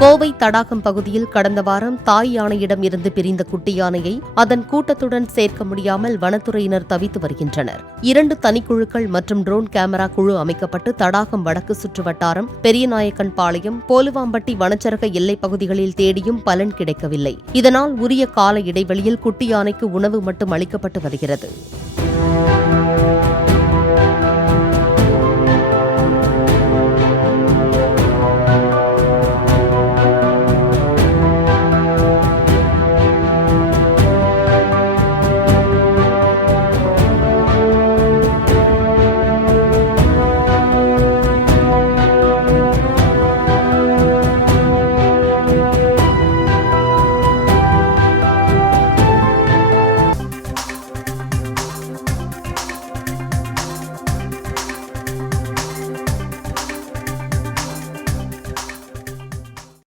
கோவை தடாகம் பகுதியில் கடந்த வாரம் தாய் யானையிடம் இருந்து பிரிந்த குட்டி யானையை அதன் கூட்டத்துடன் சேர்க்க முடியாமல் வனத்துறையினர் தவித்து வருகின்றனர். 2 தனிக்குழுக்கள் மற்றும் ட்ரோன் கேமரா குழு அமைக்கப்பட்டு தடாகம் வடக்கு சுற்றுவட்டாரம், பெரியநாயக்கன் பாளையம், போலுவாம்பட்டி வனச்சரக எல்லைப் பகுதிகளில் தேடியும் பலன் கிடைக்கவில்லை. இதனால் உரிய கால இடைவெளியில் குட்டி யானைக்கு உணவு மட்டும் அளிக்கப்பட்டு வருகிறது.